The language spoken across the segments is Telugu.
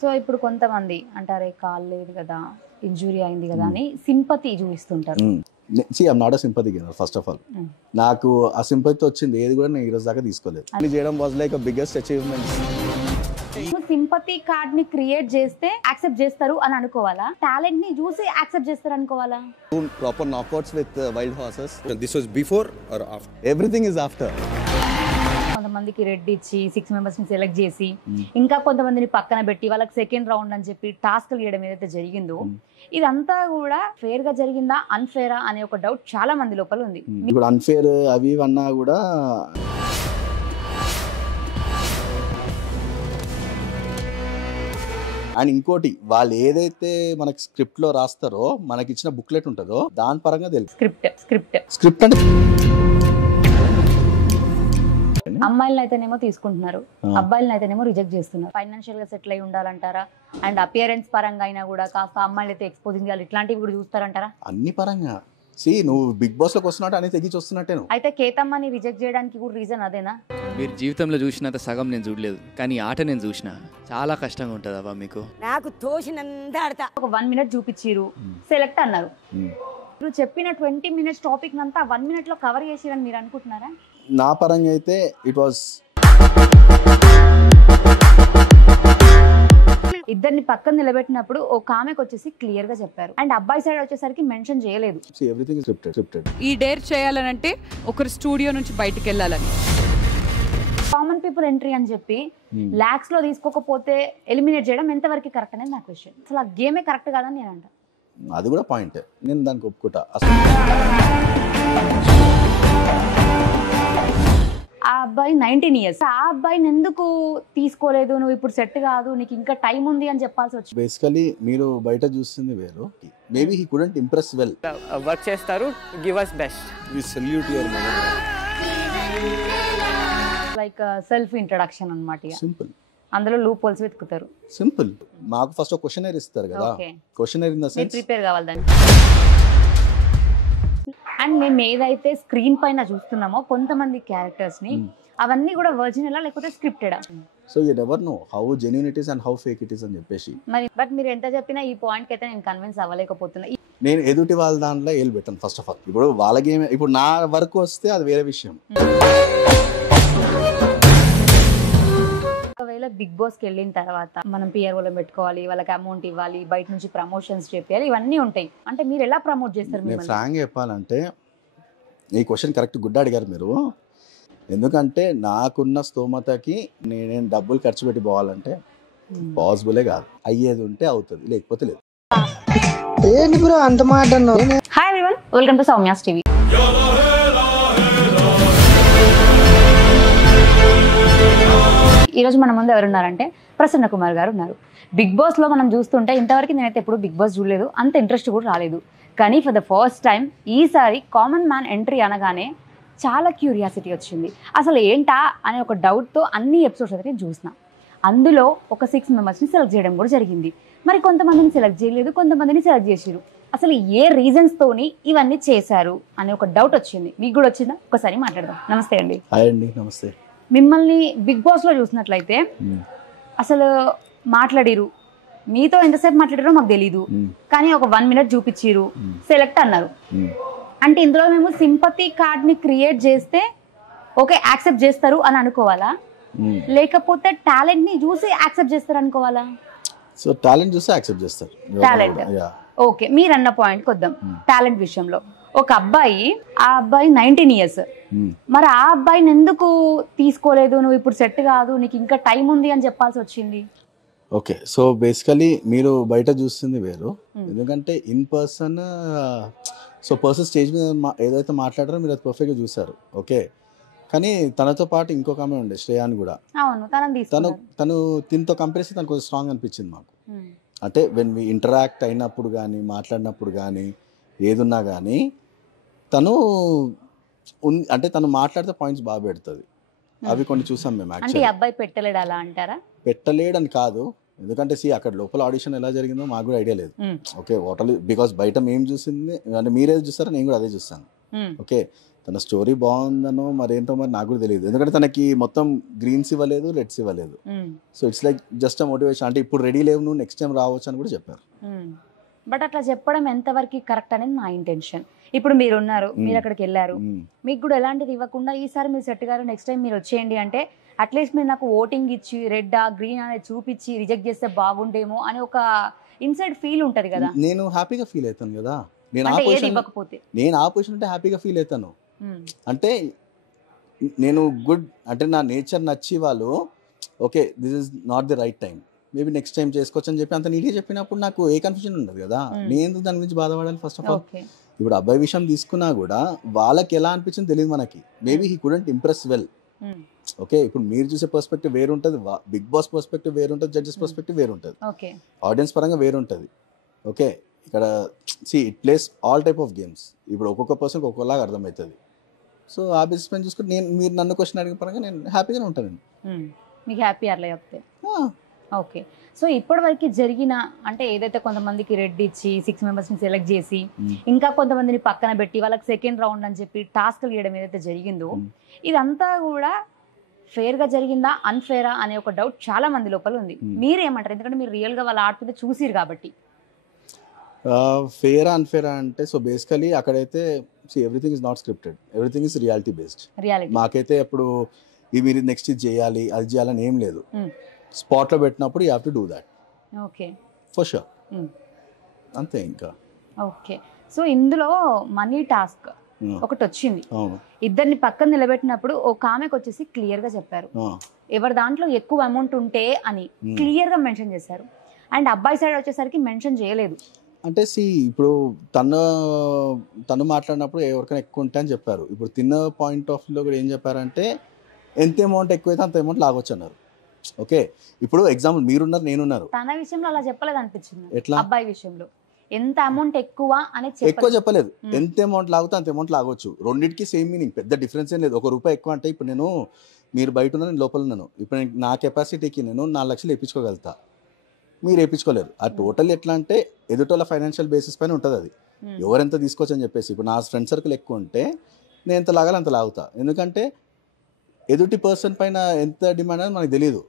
సో ఇప్పుడు కొంతమంది అంటారే కాల్ లేదు కదా, ఇంజురీ అయింది కదా అని సింపతి చూపిస్తుంటారు. I'm not a sympathy giver first of all. నాకు ఆ సింపతి వచ్చింది ఏది కూడా నేను ఈ రోజు దాకా తీసుకోలేదు. చేయడం was like a biggest achievement. Sympathy card ని క్రియేట్ చేస్తే యాక్సెప్ట్ చేస్తారు అని అనుకోవాలా, టాలెంట్ ని చూసి యాక్సెప్ట్ చేస్తారు అనుకోవాలా? Proper knockouts with wild horses. This was before or after? Everything is after. కొంతమందికి రెడ్ ఇచ్చి 6 మెంబర్స్ ని సెలెక్ట్ చేసి ఇంకా కొంతమందిని పక్కన పెట్టి వాళ్ళకి సెకండ్ రౌండ్ అని చెప్పి టాస్క్లు చేయడం ఏదైతే జరిగిందో ఇదంతా కూడా ఫేర్ గా జరిగిందా అన్ఫేరా అనే ఒక డౌట్ చాలా మంది లోపల ఉంది. ఇప్పుడు అన్ఫేర్ అవి అన్నా కూడా అండ్ ఇంకోటి వాళ్ళు ఏదైతే మనకి స్క్రిప్ట్ లో రాస్తారో మనకి ఇచ్చిన బుక్లెట్ ఉంటుందో దాని పరంగా తెలుసు. స్క్రిప్ట్ అంటే అమ్మాయిలను అయితేనేమో తీసుకుంటున్నారు, అబ్బాయిలను అయితేనేమో రిజెక్ట్ చేస్తున్నారు. ఫైనాన్షియల్ గా సెటిల్ అయి ఉండాలంటారా? అండ్ అపియరెన్స్ పరంగా అయినా కూడా కాస్త అమ్మాయిలు అయితే ఎక్స్పోజింగ్ చేయాలి, ఇట్లాంటివి కూడా చూస్తారంటారా? అన్ని పరంగా నువ్వు బిగ్ బాస్ లోకి వస్తున్నట్టు అని తెగించి వస్తున్నట్టే. అయితే కేతమ్మని రిజెక్ట్ చేయడానికి కూడా రీజన్ అదేనా? మీరు జీవితంలో చూసినంత సగం నేను చూడలేదు, కానీ ఆట నేను చూసిన. చాలా కష్టంగా ఉంటుంది అవ్వ మీకు. నాకు తోచినంత ఆడతా. ఒక 1 మినిట్ చూపించారు, సెలెక్ట్ అన్నారు. ఇప్పుడు చెప్పిన 20 మినిట్స్ టాపిక్ అంతా 1 మినిట్ లో కవర్ చేసిరని మీరు అనుకుంటున్నారా? నా పరంగా అయితే ఇట్ వాస్. ఇద్దరిని పక్కన నిలబెట్టినప్పుడు ఒక ఆమెకు వచ్చేసి క్లియర్ గా చెప్పారు, అండ్ అబ్బాయి సైడ్ వచ్చేసరికి మెన్షన్ చేయలేదు. Everything scripted. ఈ డేర్ చేయాలనంటే ఒకరు స్టూడియో నుంచి బయటికి వెళ్ళాలని. కామన్ పీపుల్ ఎంట్రీ అని చెప్పి లాక్స్ లో తీసుకోకపోతే ఎలిమినేట్ చేయడం ఎంతవరకు కరెక్ట్ అనేది నా క్వశ్చన్. అసలు ఆ గేమే కరెక్ట్ కాదని నేను అంట. అది కూడా పాయింట్, నేను దానికి ఒప్పుకుంటా. అసలు ఆ అబ్బాయి 19 years, ఆ అబ్బాయిని ఎందుకు తీసుకోలేదు, నువ్వు ఇప్పుడు సెట్ కాదు, నీకు ఇంకా టైం ఉంది అని చెప్పాల్సి వచ్చింది. బేసికలీ మీరు బయట చూస్తుంది వేరు. Maybe he couldn't impress well. Work చేస్తారు, give us best. We salute your mother. Like self introduction అన్నమాట. సింపుల్. అందులో లూప్ హోల్స్ వెతుకుతారు. సింపుల్. మాకు ఫస్ట్ ఒక క్వశ్చనర్ ఇస్తారు కదా, questionnaire in the sense prepare కావాలి దానికి. అండ్ మేము ఏదైతే స్క్రీన్ పైన చూస్తున్నామో కొంతమంది క్యారెక్టర్స్ ని, అవన్నీ కూడా ఒరిజినలా లేకపోతే స్క్రిప్టెడా? So you never know how genuine it is and how fake it is అని చెప్పేసి. మరి బట్ మీరు ఎంత చెప్పినా ఈ పాయింట్ కి అయితే నేను కన్విన్స్ అవ్వలేకపోతున్నా. నేను ఎదుటి వాళ్ళ దాంట్లో ఏలు పెట్టాను ఫస్ట్ ఆఫ్ ఆల్. ఇప్పుడు వాళ్ళ గేమ్, ఇప్పుడు నా వరకు వస్తే అది వేరే విషయం. ఒకవేళ బిగ్ బాస్ కి వెళ్ళిన తర్వాత మనం పిఆర్ఓలో పెట్టుకోవాలి, వాళ్ళకి అమౌంట్ ఇవ్వాలి, బయట నుంచి ప్రమోషన్స్ చేయాలి, ఇవన్నీ ఉంటాయి. అంటే మీరు ఎలా ప్రమోట్ చేస్తారు? నేను ఫ్రాంక్ చెప్పాలంటే ఈ క్వశ్చన్ కరెక్ట్ గుడ్ అడిగారు మీరు. ఎందుకంటే నాకున్న స్తోమతకి నేనేం డబ్బులు ఖర్చు పెట్టి పోవాలంటే పాసిబులే కాదు. అయ్యేది ఉంటే అవుతుంది, లేకపోతే లేదు. Hi everyone, welcome to Soumya's TV. ఈరోజు మన ముందు ఎవరున్నారంటే ప్రసన్న కుమార్ గారు ఉన్నారు. బిగ్ బాస్లో మనం చూస్తుంటే ఇంతవరకు నేనైతే ఎప్పుడు బిగ్ బాస్ చూడలేదు, అంత ఇంట్రెస్ట్ కూడా రాలేదు. కానీ ఫర్ ద ఫస్ట్ టైం ఈసారి కామన్ మ్యాన్ ఎంట్రీ అనగానే చాలా క్యూరియాసిటీ వచ్చింది. అసలు ఏంటా అనే ఒక డౌట్తో అన్ని ఎపిసోడ్స్ అయితే నేను చూసిన. అందులో ఒక 6 మెంబర్స్ని సెలెక్ట్ చేయడం కూడా జరిగింది. మరి కొంతమందిని సెలెక్ట్ చేయలేదు, కొంతమందిని సెలెక్ట్ చేసారు. అసలు ఏ రీజన్స్తోని ఇవన్నీ చేశారు అనే ఒక డౌట్ వచ్చింది. మీకు కూడా వచ్చిందా? ఒకసారి మాట్లాడదాం. నమస్తే అండి. హాయ్ అండి. నమస్తే. మిమ్మల్ని బిగ్ బాస్లో చూసినట్లయితే అసలు మాట్లాడిరు, మీతో ఎంతసేపు మాట్లాడారో మాకు తెలీదు, కానీ ఒక 1 మినిట్ చూపించారు, సెలెక్ట్ అన్నారు. అంటే ఇందులో మేము సింపతి కార్డ్ ని క్రియేట్ చేస్తే ఓకే యాక్సెప్ట్ చేస్తారు అని అనుకోవాలా, లేకపోతే టాలెంట్ ని చూసి యాక్సెప్ట్ చేస్తారు అనుకోవాలా? సో టాలెంట్ చూసి యాక్సెప్ట్ చేస్తారు. టాలెంట్ ఓకే, మీరు అన్న పాయింట్కి వద్దాం. టాలెంట్ విషయంలో ఒక అబ్బాయి, ఆ అబ్బాయి 19 years, మరి ఆ అబ్బాయిని ఎందుకు తీసుకోలేదు, నువ్వు ఇప్పుడు సెట్ కాదు, నీకు ఇంకా టైం ఉంది అని చెప్పాల్సి వచ్చింది? ఓకే, సో బేసికలీ మీరు బయట చూస్తుంది వేరు. ఎందుకంటే in person, so person stage మీద ఏదైతే మాట్లాడారో మీరు అది పర్ఫెక్ట్గా చూసారు. ఓకే, కానీ తనతో పాటు ఇంకొక ఆమె ఉండే శ్రేయాని కూడా. తను దీంతో కంపేర్ తనకు కొంచెం స్ట్రాంగ్ అనిపించింది మాకు. అంటే వెన్ వి ఇంటరాక్ట్ అయినప్పుడు కానీ మాట్లాడినప్పుడు కానీ ఏదున్నా కానీ తను అంటే తను మాట్లాడితే పాయింట్స్ బాగా పెడుతుంది. అవి కొన్ని చూసాం మేము. అంటే అబ్బాయి పెట్టలేడు అలా అంటారా? పెట్టలేడని కాదు, ఎందుకంటే అక్కడ లోపల ఆడిషన్ ఎలా జరిగిందో మాకు కూడా ఐడియా లేదు. ఓకే, బికాస్ బయట మేము చూసింది అంటే మీరేది చూస్తారో నేను కూడా అదే చూస్తాను. ఓకే, తన స్టోరీ బాగుందనో మరేంటో మరి నాకు కూడా తెలియదు, ఎందుకంటే తనకి మొత్తం గ్రీన్స్ ఇవ్వలేదు, రెడ్స్ ఇవ్వలేదు. So it's like just a motivation, అంటే ఇప్పుడు రెడీ లేవు నువ్వు నెక్స్ట్ టైం రావచ్చు అని కూడా చెప్పారు. బట్ అట్లా చెప్పడం ఎంతవరకు కరెక్ట్ అనేది నా ఇంటెన్షన్. ఇప్పుడు మీరు ఉన్నారు, మీరు అక్కడికి వెళ్ళారు, మీకు కూడా ఎలాంటిది ఇవ్వకుండా ఈసారి మీరు సెట్ గారు నెక్స్ట్ టైం మీరు వచ్చేయండి అంటే అట్లీస్ట్ మీరు నాకు ఓటింగ్ ఇచ్చి రెడ్ గ్రీన్ అనేది చూపించి రిజెక్ట్ చేస్తే బాగుండేమో అని ఒక ఇన్సైడ్ ఫీల్ ఉంటది కదా. నేను హ్యాపీగా ఫీల్ అవుతాను కదా, నేను ఆ పొజిషన్ ఉంటే హ్యాపీగా ఫీల్ అవుతాను. అంటే నేను గుడ్, అంటే నా నేచర్ నచ్చి వాళ్ళు okay this is not the right time, maybe next time చేసుకోవచ్చు అని చెప్పి అంత నీట్గా చెప్పినప్పుడు నాకు ఏ కన్ఫ్యూజన్ ఉండదు కదా. నేను దాని గురించి బాధపడాలి ఫస్ట్ ఆఫ్ ఆల్. ఇప్పుడు అబ్బాయి విషయం తీసుకున్నా కూడా వాళ్ళకి ఎలా అనిపించింది తెలియదు మనకి, maybe he couldn't impress well. Okay, ఇప్పుడు మీరు చూసే పర్స్పెక్టివ్ వేరు ఉంటుంది, బిగ్ బాస్ పర్స్పెక్టివ్ వేరు ఉంటుంది, జడ్జెస్ పర్స్పెక్టివ్ వేరు ఉంటుంది, ఆడియన్స్ పరంగా వేరు ఉంటుంది. ఓకే, ఇక్కడ it place all type of games. ఇప్పుడు ఒక్కొక్క పర్సన్కి ఒక్కొక్కలాగా అర్థమవుతుంది. సో ఆ బిజినెస్ పైన చూసుకుంటే మీరు నన్ను క్వశ్చన్ అడిగిన పరంగా నేను హ్యాపీగానే ఉంటాను. మీకు హ్యాపీ అట్లా చెప్తే ఓకే. సో ఇప్పటివరకు జరిగిన అంటే ఏదైతే కొంతమందికి రెడ్ ఇచ్చి 6 మెంబర్స్ని సెలెక్ట్ చేసి ఇంకా కొంతమందిని పక్కన పెట్టి వాళ్ళకి సెకండ్ రౌండ్ అని చెప్పి టాస్క్లు చేయడం ఏదైతే జరిగిందో ఇదంతా కూడా ఫేర్గా జరిగిందా అన్ఫేరా అనే ఒక డౌట్ చాలా మంది లోపల ఉంది. మీరేమంటారు? ఎందుకంటే మీరు రియల్గా వాళ్ళు ఆడుతుంటే చూసిరు కాబట్టి. ఫేరా అన్ఫేరా అంటే సో బేసికలీ అక్కడైతే everything is not scripted, everything is reality based. మాకైతే అప్పుడు మీరు నెక్స్ట్ ఇది చేయాలి అది చేయాలని ఏం లేదు, స్పాట్లో పెట్టినప్పుడు you have to do that. Okay, for sure, అంతే. ఇంకా ఓకే. సో ఇందులో మనీ టాస్క్ ఒకటి వచ్చింది, ఇద్దరిని పక్కన నిలబెట్టినప్పుడు ఒక ఆమెకు వచ్చేసి క్లియర్ గా చెప్పారు ఎవరి దాంట్లో ఎక్కువ అమౌంట్ ఉంటే అని క్లియర్ గా మెన్షన్ చేశారు. అండ్ అబ్బాయి సైడ్ వచ్చేసరికి మెన్షన్ చేయలేదు. అంటే ఇప్పుడు తను మాట్లాడినప్పుడు ఎవరికైనా ఎక్కువ ఉంటే అని చెప్పారు. ఇప్పుడు తిన్న పాయింట్ ఆఫ్ వ్యూలో కూడా ఏం చెప్పారంటే ఎంత అమౌంట్ ఎక్కువైతే అంత అమౌంట్ లాగొచ్చు అన్నారు. ఓకే, ఇప్పుడు ఎగ్జాంపుల్ మీరున్నారు నేనున్నారు, తన విషయంలో అలా చెప్పలేదు అనిపించింది. ఎట్లా? అబ్బాయి విషయంలో ఎంత అమౌంట్ ఎక్కువ అని ఎక్కువ చెప్పలేదు, ఎంత అమౌంట్ లాగుతా అంత అమౌంట్ లాగొచ్చు. రెండింటికి సేమ్ మీనింగ్, పెద్ద డిఫరెన్స్ ఏం లేదు. ₹1 ఎక్కువ అంటే ఇప్పుడు మీరు బయట ఉన్నా నేను లోపల ఉన్నాను, ఇప్పుడు నా కెపాసిటీకి నేను 4 లక్షలు వేయించుకోగలుగుతా, మీరు వేయించుకోలేరు. ఆ టోటల్ ఎట్లా అంటే ఎదుటోళ్ళ ఫైనాన్షియల్ బేసిస్ పైన ఉంటుంది అది, ఎవరెంత తీసుకోవచ్చు అని చెప్పేసి. ఇప్పుడు నా ఫ్రెండ్ సర్కిల్ ఎక్కువ ఉంటే నేను ఎంత లాగాలి అంత లాగుతా, ఎందుకంటే ఎదుటి పర్సన్ పైన ఎంత డిమాండ్ అని మనకు తెలియదు.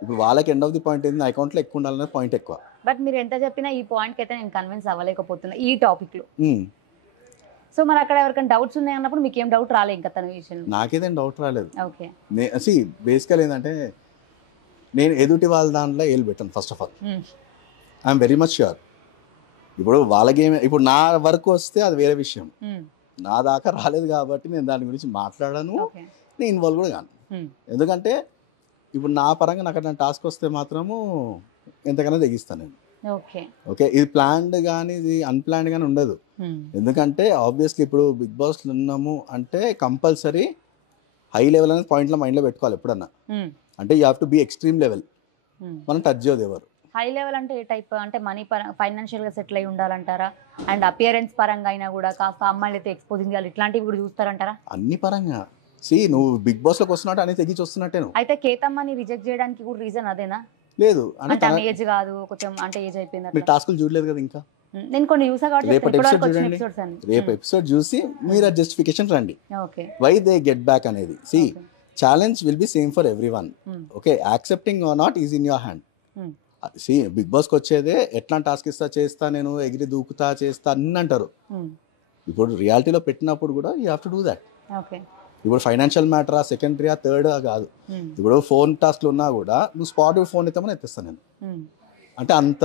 ఇప్పుడు వాళ్ళకి ఎండ్ ఆఫ్ ది పాయింట్ ఏంటి, నా అకౌంట్లో ఎక్కువ ఉండాలనే పాయింట్ ఎక్కువ. బట్ మీరు ఎంత చెప్పినా ఈ పాయింట్కి అయితే నేను కన్విన్స్ అవ్వలేకపోతున్నా ఈ టాపిక్లో. సో మరి అక్కడ ఎవరికైనా డౌట్స్ ఉన్నాయి అన్నప్పుడు మీకు ఏం డౌట్ రాలేదు ఇంకా తన విషయంలో? నాకేదేం డౌట్ రాలేదు. ఓకే, బేసికల్ ఏంటంటే నేను ఎదుటి వాళ్ళ దాంట్లో ఏలు పెట్టాను first of all. I'm very much sure. ఇప్పుడు వాళ్ళకి ఇప్పుడు నా వరకు వస్తే అది వేరే విషయం, నా దాకా రాలేదు కాబట్టి నేను దాని గురించి మాట్లాడాను, నేను ఇన్వాల్వ్ కూడా కాను. ఎందుకంటే ఇప్పుడు నా పరంగా నాకు అట్లా టాస్క్ వస్తే మాత్రము ఎంతకైనా తెగిస్తాను నేను. ఓకే, ఇది ప్లాన్డ్ కానీ ఇది అన్ప్లాన్డ్ కానీ ఉండదు. ఎందుకంటే ఆబ్వియస్లీ ఇప్పుడు బిగ్ బాస్లో ఉన్నాము అంటే కంపల్సరీ హై లెవెల్ అనేది పాయింట్లో మైండ్లో పెట్టుకోవాలి ఎప్పుడన్నా. అంటే you have to be extreme level, మనం టచ్ చేయదు ఎవరు. హై లెవెల్ అంటే ఏ టైప్? అంటే మనీ ఫైనాన్షియల్ గా సెటిల్ అయి ఉండాలంటారా? అండ్ అపియరెన్స్ పరంగా అయినా కూడా కాస్త అమ్మాయిలు అయితే ఎక్స్పోజింగ్ చేయాలి, ఇట్లాంటివి కూడా చూస్తారంటారా? అన్ని పరంగా నువ్వు బిగ్ బాస్ లోకి వస్తున్నట్టు అనేది తెగించి వస్తున్నట్టే. అయితే కేతమ్మని రిజెక్ట్ చేయడానికి కూడా రీజన్ అదేనా? లేదు, అంటే ఏజ్ కాదు, కొంచెం అంటే ఏజ్ అయిపోయింది. మీరు టాస్క్లు చూడలేదు కదా ఇంకా? నేను కొన్ని చూసా కాబట్టి రేపు ఎపిసోడ్ చూసి మీరు ఆ జస్టిఫికేషన్ రండి వై దే గెట్ బ్యాక్ అనేది. Challenge will be same for every one. Okay, accepting or not is in your hand. Bigg బాస్కి వచ్చేదే ఎట్లా టాస్క్ చేస్తా నేను ఎగిరి దూకుతా చేస్తా అన్ని అంటారు. ఇప్పుడు రియాలిటీలో పెట్టినప్పుడు కూడా you have to do that. ఇప్పుడు ఫైనాన్షియల్ మ్యాటరా, సెకండరీయా, థర్డ్ కాదు. ఇప్పుడు ఫోన్ టాస్క్లు ఉన్నా కూడా నువ్వు స్పాట్ ఫోన్ ఎత్తామని ఎత్తిస్తాను నేను. అంటే అంత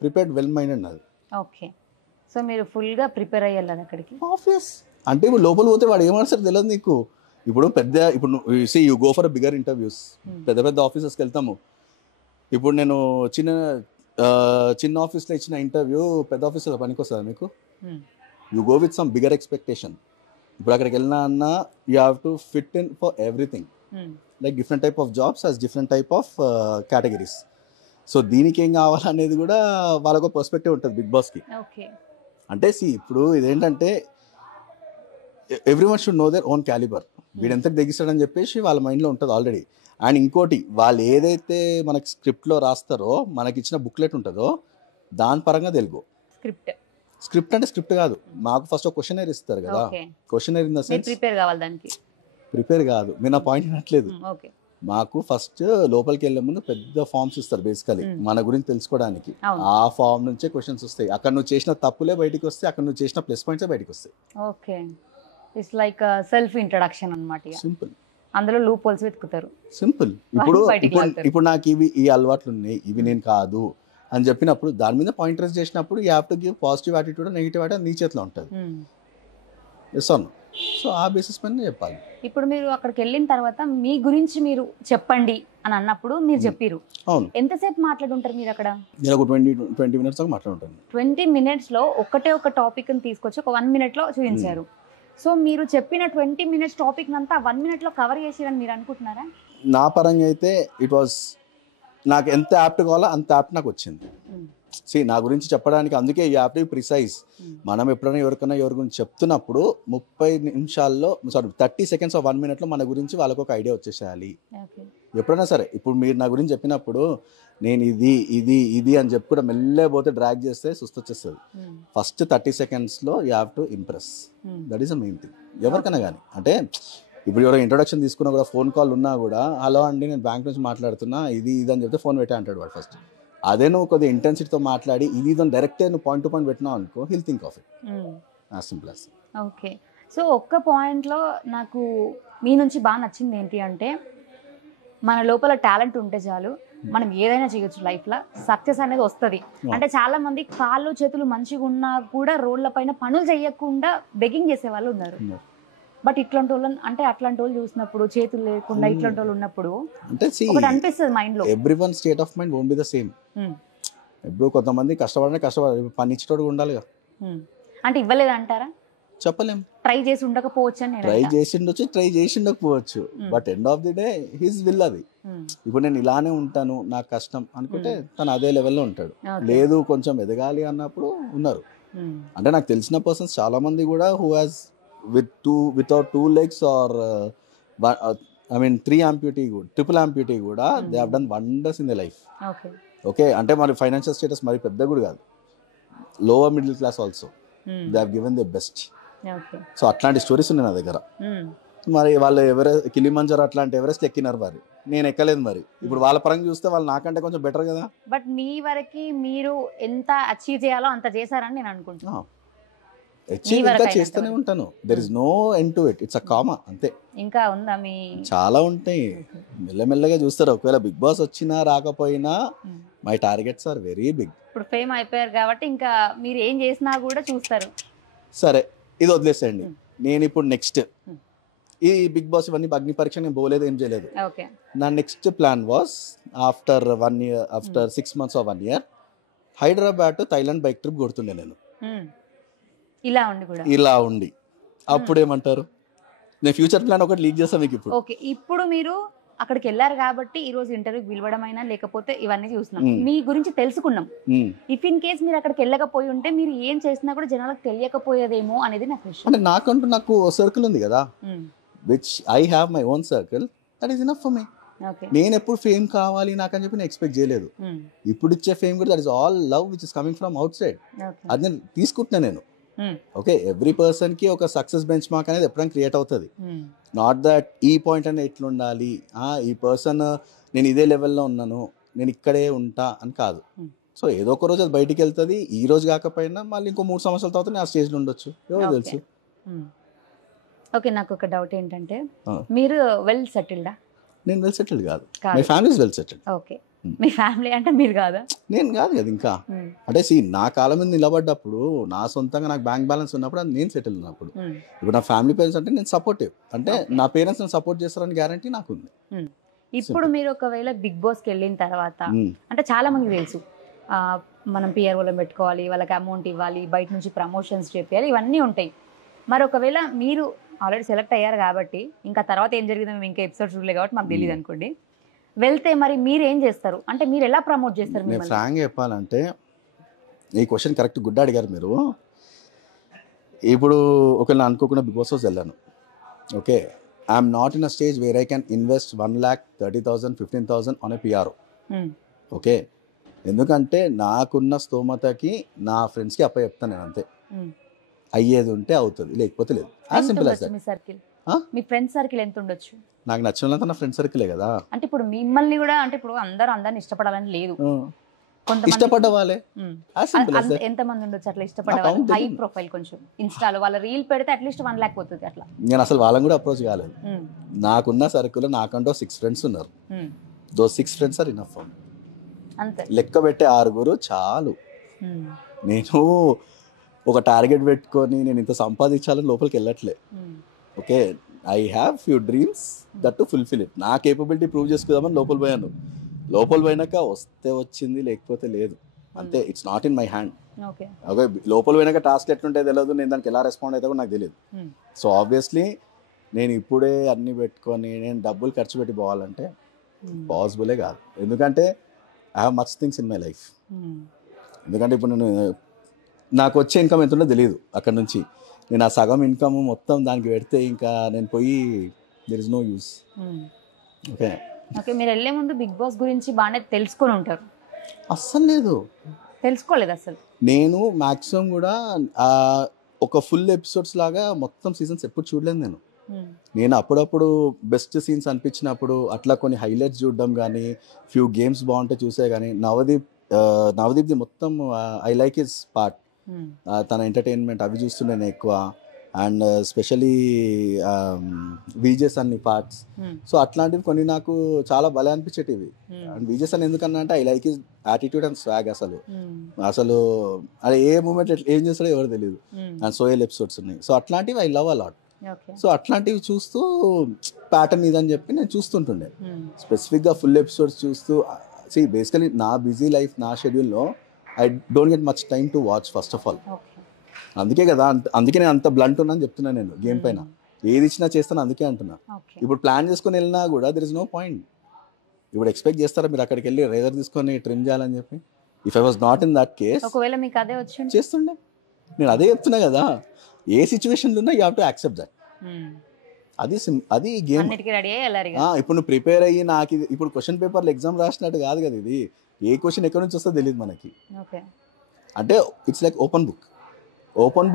ప్రిపేర్డ్ వెల్ మైండెడ్ అది. ఓకే, సో మీరు ఫుల్గా ప్రిపేర్ అయ్యాలి అక్కడికి. ఆబ్వియస్, అంటే ఇప్పుడు లోపల పోతే వాడు ఏమన్నా తెలియదు నీకు. ఇప్పుడు you go for bigger interviews, పెద్ద ఆఫీసర్స్కి వెళ్తాము. ఇప్పుడు నేను చిన్న ఆఫీస్లో ఇచ్చిన ఇంటర్వ్యూ పెద్ద ఆఫీస్లో పనికి వస్తుందా మీకు? You go with some bigger expectation. ఇప్పుడు అక్కడికి వెళ్ళినా అన్నా you have to fit in for everything. Like different type of jobs as different type of categories. So దీనికి ఏం కావాలనేది కూడా వాళ్ళకు పర్స్పెక్టివ్ ఉంటుంది బిగ్ బాస్కి. అంటే ఇప్పుడు ఇదేంటంటే everyone should know their own calibre. వీడు ఎంతకు తెగిస్తాడని చెప్పేసి వాళ్ళ మైండ్లో ఉంటుంది ఆల్రెడీ. అండ్ ఇంకోటి, వాళ్ళు ఏదైతే మనకి స్క్రిప్ట్లో రాస్తారో, మనకి ఇచ్చిన బుక్లెట్ ఉంటుందో దాని పరంగా తెలుగు స్క్రిప్ట్ అంటే స్క్రిప్ట్ కాదు, మాకు ఫస్ట్ ఒక క్వశ్చనర్ ఇస్తారు కదా. ఓకే క్వశ్చనర్ ఇన్ ద మీరు సెన్స్ ప్రిపేర్ కావాలి దానికి. ప్రిపేర్ కాదు, మీరు నా పాయింట్ వినట్లేదు. ఓకే మాకు ఫస్ట్ లోపలికి వెళ్ళే ముందు పెద్ద ఫార్మ్స్ ఇస్తారు బేసికలీ మన గురించి తెలుసుకోవడానికి. అవును. ఆ ఫార్మ్ నుంచే క్వశ్చన్స్ వస్తాయి. అక్కడ నువ్వు చేసిన తప్పులే బయటికి వస్తాయి, అక్కడ నువ్వు చేసిన ప్లస్ పాయింట్సే బయటికి వస్తాయి. Okay it's like self introduction అన్నమాట. ఇక సింపుల్ అందులో లూప్ హోల్స్ వెతుకుతారు. సింపుల్. ఇప్పుడు బయటికి లాగుతారు. ఇప్పుడు నాకు ఈ అలవాట్లు ఉన్నాయి, ఇవి నేను కాదు అని చెప్పినప్పుడు దాని మీద పాయింట్ రైజ్ చేసినప్పుడు you have to give positive attitude, negative attitude నీ చేతిలో ఉంటుంది. Yes or no. సో ఆ బేసిస్ పైన చెప్పాలి. ఇప్పుడు మీరు అక్కడికి వెళ్ళిన తర్వాత మీ గురించి మీరు చెప్పండి అని అన్నప్పుడు మీరు చెప్పిరు. అవును. ఎంతసేపు మాట్లాడుంటారు మీరు అక్కడ? నేను ఒక 20 minutes దాకా మాట్లాడుతాను. 20 minutes లో ఒక టాపిక్ ని తీసుకొచ్చి ఒక 1 minute లో చూపించారు. సో మీరు చెప్పిన 20 minutes టాపిక్ అంతా 1 minute లో కవర్ చేసిరని మీరు అనుకుంటున్నారా? నా పరంగా అయితే ఇట్ వాజ్, నాకు ఎంత యాప్ట్ కావాలో అంత యాప్ట్ నాకు వచ్చింది. నా గురించి చెప్పడానికి అందుకే ఈ యాప్ ప్రిసైజ్. మనం ఎప్పుడైనా ఎవరి గురించి చెప్తున్నప్పుడు 30 seconds 1 minute లో మన గురించి వాళ్ళకు ఒక ఐడియా వచ్చేసేయాలి. ఎప్పుడైనా సరే ఇప్పుడు మీరు నా గురించి చెప్పినప్పుడు నేను ఇది ఇది ఇది అని చెప్పి కూడా మెల్లపోతే డ్రాగ్ చేస్తే సుస్తు వచ్చేస్తుంది. ఫస్ట్ 30 seconds లో you have to impress. That is the main thing ఎవరికైనా కానీ. అంటే ఇప్పుడు ఎవరైనా ఇంట్రొడక్షన్ తీసుకున్నా కూడా, ఫోన్ కాల్ ఉన్నా కూడా, హలో అండి నేను బ్యాంక్ నుంచి మాట్లాడుతున్నా ఇది ఇది అని చెప్తే ఫోన్ పెట్టే అంటాడు వాడు ఫస్ట్. అదే నువ్వు కొద్దిగా ఇంటెన్సిటీతో మాట్లాడి ఇది ఇదని డైరెక్టే నువ్వు పాయింట్ టు పాయింట్ పెట్టినావు అనుకో, hill think of it. As simple as. Okay. So ఒక్క పాయింట్లో నాకు మీ నుంచి బాగా నచ్చింది ఏంటి అంటే, మన లోపల టాలెంట్ ఉంటే చాలు మనం ఏదైనా చేయొచ్చు లైఫ్లో, సక్సెస్ అనేది వస్తుంది. అంటే చాలా మంది కాళ్ళు చేతులు మంచిగా ఉన్నా కూడా రోడ్ల పైన పనులు చేయకుండా బెగ్గింగ్ చేసే వాళ్ళు ఉన్నారు. బట్ ఇట్లాంటి వాళ్ళని అంటే అట్లాంటి వాళ్ళు చూసినప్పుడు, చేతులు లేకుండా ఇట్లాంటి వాళ్ళు ఉన్నప్పుడు అంటే ఒకటి అనిపిస్తుంది మైండ్ లో. Everyone state of mind won't be the same. ఇప్పుడు కొంతమంది కష్టపడి పని ఇచ్చేటోడు ఉండాలిగా. అంటే ఇవ్వలేదు అంటారా? చెప్పలేం. ట్రై చేసి ఉండకపోవచ్చు అని. ట్రై చేసిండొచ్చు, ట్రై చేసిండకపోవచ్చు, but end of the day his will అది. ఇప్పుడు నేను ఇలానే ఉంటాను, నాకు కష్టం అనుకుంటే తను అదే లెవెల్లో ఉంటాడు. లేదు కొంచెం ఎదగాలి అన్నప్పుడు ఉన్నారు. అంటే నాకు తెలిసిన పర్సన్స్ చాలా మంది కూడా who has without 2 legs or 3 amputee కూడా, triple amputee కూడా they have done wonders in their life. Okay అంటే మరి ఫైనాన్షియల్ స్టేటస్ మరి పెద్ద కూడా కాదు, lower middle class also they have given the best. So అట్లాంటి స్టోరీస్ ఉన్నాయి నా దగ్గర. మరి వాళ్ళు కిలిమంజారో అట్లాంటి ఎవరెస్ట్ ఎక్కినారు, మరి నేను ఎక్కలేదు. మరి ఇప్పుడు వాళ్ళ పరంగా చూస్తే వాళ్ళు నాకంటే కొంచెం బెటర్ కదా. బట్ మీ వరకు మీరు ఎంత అచీవ్ చేయాలో అంత చేశారని నేను అనుకుంటున్నాను. ఇంకా చేస్తూనే ఉంటాను. There is no end to it. It's a comma అంతే. ఇంకా ఉందా మీ? చాలా ఉంటాయి. మెల్లమెల్లగా చూస్తారు. ఒకవేళ బిగ్ బాస్ వచ్చినా రాకపోయినా my targets are very big. ఇప్పుడు ఫేమ్ అయిపోయారు కాబట్టి ఇంకా మీరు ఏం చేసినా కూడా చూస్తారు. సరే ఇది వదిలేసేయండి. నేను ఇప్పుడు నెక్స్ట్ ఈ బిగ్ బాస్ ఇవన్నీ అగ్ని పరీక్ష నేను పోలేదు, ఏం చేయలేదు. నా next plan was after 1 year, after 6 months or 1 year Hyderabad to Thailand bike trip కొడుతుండే నేను. ఇలా ఉండి అప్పుడు ఏమంటారు, నేను ఫ్యూచర్ ప్లాన్ ఒకటి లీక్ చేస్తాను మీకు ఇప్పుడు. ఓకే, ఇప్పుడు మీరు అక్కడికి వెళ్ళారు కాబట్టి ఈ రోజు ఇంటర్వ్యూకి పిలవడం అయినా లేకపోతే ఇవన్నీ చూస్తున్నాం, మీ గురించి తెలుసుకున్నాం. ఇఫ్ ఇన్ కేస్ మీరు అక్కడికి వెళ్ళకపోయి ఉంటే మీరు ఏం చేసినా కూడా జనాలకు తెలియకపోయేదేమో అనేది నా క్వశ్చన్. అంటే నాకు సర్కిల్ ఉంది కదా, which I have my own circle, that is enough for me. నేను ఎప్పుడు ఫేమ్ కావాలి నాకని చెప్పి నేను ఎక్స్పెక్ట్ చేయలేదు. ఇప్పుడు ఇచ్చే ఫేమ్ కూడా that is all love which is coming from out side. అది నేను తీసుకుంటున్నా నేను. ఓకే, ఎవ్రీ పర్సన్ కి ఒక సక్సెస్ బెంచ్ మార్క్ అనేది ఎప్పుడైనా క్రియేట్ అవుతుంది. నాట్ దట్ ఈ పాయింట్ అనేది ఎట్లుండాలి, ఈ పర్సన్ నేను ఇదే లెవెల్లో ఉన్నాను, నేను ఇక్కడే ఉంటా అని కాదు. సో ఏదో ఒక రోజు అది బయటికి వెళ్తుంది. ఈ రోజు కాకపోయినా మళ్ళీ ఇంకో 3 సంవత్సరాల తర్వాత నేను ఆ స్టేజ్లో ఉండొచ్చు, ఎవరు తెలుసు. ఓకే, నాకు ఒక డౌట్ ఏంటంటే, మీరు వెల్ సెటిల్డా? నేను వెల్ సెటిల్డ్ కాదు, my family is well settled. Okay, me family అంటే మీరు కాదా? నేను కాదు కదా ఇంకా. అంటే నా కాలం మీద నిలబడ్డప్పుడు, నా సొంతంగా నాకు బ్యాంక్ బ్యాలెన్స్ ఉన్నప్పుడు అది నేను సెటిల్ ఉన్నప్పుడు. ఇప్పుడు నా ఫ్యామిలీ పేరెంట్స్ అంటే నేను సపోర్టివ్, అంటే నా పేరెంట్స్ నన్ను సపోర్ట్ చేస్తారని గ్యారంటీ నాకు ఉంది. ఇప్పుడు మీరు ఒకవేళ బిగ్ బాస్కి వెళ్ళిన తర్వాత, అంటే చాలా మందికి తెలుసు మనం పిఆర్ఓలో పెట్టుకోవాలి, వాళ్ళకి అమౌంట్ ఇవ్వాలి, బయట నుంచి ప్రమోషన్స్ చేయాలి, ఇవన్నీ ఉంటాయి. మరి ఒకవేళ మీరు ఆల్రెడీ సెలెక్ట్ అయ్యారు కాబట్టి, ఇంకా తర్వాత ఏం జరిగిందో మేము ఇంకా ఎపిసోడ్ చూడలేదు కాబట్టి మాకు తెలియదు అనుకోండి, వెళ్తే మరి మీరు ఏం చేస్తారు? అంటే మీరు ఎలా ప్రమోట్ చేస్తారు? నేను ఫ్రాంక్ చెప్పాలంటే, ఈ క్వశ్చన్ కరెక్ట్ గుడ్ అడిగారు మీరు. ఇప్పుడు ఒకవేళ అనుకోకుండా బిగ్ బాస్ హౌస్ వెళ్ళాను, okay, I'm not in a stage where I can invest 1,30,000 15,000 on a PRO. Okay, ఎందుకంటే నాకున్న స్తోమతకి నా ఫ్రెండ్స్కి అప్ప చెప్తాను నేను అంతే. అయ్యేది ఉంటే అవుతుంది, లేకపోతే లేదు. As simple as that. Me circle, me friend circle ఎంత ఉండొచ్చు? నాకు నచ్చినంత నా ఫ్రెండ్ సర్కిలే కదా. అంటే ఇప్పుడు మిమ్మల్ని కూడా అంటే ఇప్పుడు అందరిని ఇష్టపడాలని లేదు, ఇష్టపడ్డ వాళ్ళే. As simple as that. ఎంత మంది ఉండొచ్చు అట్లా ఇష్టపడే వాళ్ళు? హై ప్రొఫైల్ కొంచెం ఇన్స్టాలో వాళ్ళ రీల్ పెడితే అట్లీస్ట్ 1 lakh పోతుంది అట్లా. నేను అసలు వాళ్ళని కూడా అప్రోచ్ కాలేదు. నాకున్న సర్కిల్ నాకంటూ 6 ఫ్రెండ్స్ ఉన్నారు. దో 6 ఫ్రెండ్స్ ఆర్ ఇనఫ్. అంతే, లెక్క పెట్టే 6 చాలు. నేను ఒక టార్గెట్ పెట్టుకొని నేను ఇంత సంపాదించాలని లోపలికి వెళ్ళట్లే. Okay, I have few dreams that to fulfil it. నా కేపబిలిటీ ప్రూవ్ చేసుకుందామని లోపల పోయాను. లోపల పోయినాక వస్తే వచ్చింది, లేకపోతే లేదు, అంతే. It's not in my hand. Okay, లోపల పోయినాక టాస్క్ ఎట్లుంటే తెలియదు, నేను దానికి ఎలా రెస్పాండ్ అయితే కూడా నాకు తెలియదు. సో ఆబ్వియస్లీ నేను ఇప్పుడే అన్ని పెట్టుకొని నేను డబ్బులు ఖర్చు పెట్టి పోవాలంటే పాసిబులే కాదు. ఎందుకంటే I have much things in my life. ఎందుకంటే ఇప్పుడు నేను నాకు వచ్చే ఇన్కమ్ ఎంత ఉందో తెలియదు. అక్కడ నుంచి నేను ఆ సగం ఇన్కమ్ మొత్తం దానికి పెడితే ఇంకా నేను పోయి there is no use. Okay okay, మీరు వెళ్ళే ముందు బిగ్ బాస్ గురించి బాగానే తెలుసుకొని ఉంటారు. అస్సలు లేదు, తెలుసుకోలేదు అసలు. నేను మ్యాక్సిమం కూడా ఒక ఫుల్ ఎపిసోడ్స్ లాగా మొత్తం సీజన్స్ ఎప్పుడు చూడలేదు నేను. నేను అప్పుడప్పుడు బెస్ట్ సీన్స్ అనిపించినప్పుడు అట్లా కొన్ని హైలైట్స్ చూడడం కానీ, ఫ్యూ గేమ్స్ బాగుంటే చూసే కానీ. నవదీప్ది మొత్తం ఐ లైక్ హిస్ పార్ట్, తన ఎంటర్టైన్మెంట్ అవి చూస్తున్నాను ఎక్కువ. అండ్ స్పెషలీ వీజెస్ అన్ని పార్ట్స్. సో అట్లాంటివి కొన్ని నాకు చాలా భలే అనిపించేటివి. అండ్ వీజెస్ అని ఎందుకన్నా అంటే I like his attitude and swag. అసలు అది ఏ మూమెంట్ ఏం చేస్తాడో ఎవరు తెలియదు. అండ్ సోయల్ ఎపిసోడ్స్ ఉన్నాయి. సో అట్లాంటివి ఐ లవ్ అలాట్. సో అట్లాంటివి చూస్తూ ప్యాటర్న్ ఇదని చెప్పి నేను చూస్తుంటుండే. స్పెసిఫిక్గా ఫుల్ ఎపిసోడ్స్ చూస్తూ బేసికలీ నా బిజీ లైఫ్, నా షెడ్యూల్లో I don't get much time to watch first of all. అందుకే కదా, అందుకే నేను అంత బ్లంట్ ఉన్నాను చెప్తున్నాను. నేను గేమ్ పైన ఏది ఇచ్చినా చేస్తాను, అందుకే అంటున్నా. ఇప్పుడు ప్లాన్ చేసుకుని వెళ్ళినా కూడా దెర్ ఇస్ నో పాయింట్. ఇప్పుడు ఎక్స్పెక్ట్ చేస్తారా మీరు అక్కడికి వెళ్ళి రేజర్ తీసుకొని ట్రిమ్ చేయాలని చెప్పి? If I was not in that case, ఒకవేళ మీకు అదే వచ్చి చేస్తుండే. నేను అదే చెప్తున్నా కదా, ఏ సిచ్యువేషన్లో ఉన్నా you have to accept that. అది గేమ్. ఇప్పుడు నువ్వు ప్రిపేర్ అయ్యి నాకు ఇప్పుడు క్వశ్చన్ పేపర్లో ఎగ్జామ్ రాసినట్టు కాదు కదా ఇది. ఏ క్వశ్చన్ ఎక్కడి నుంచి వస్తుందో తెలియదు మనకి. అంటే ఇట్స్ లైక్ ఓపెన్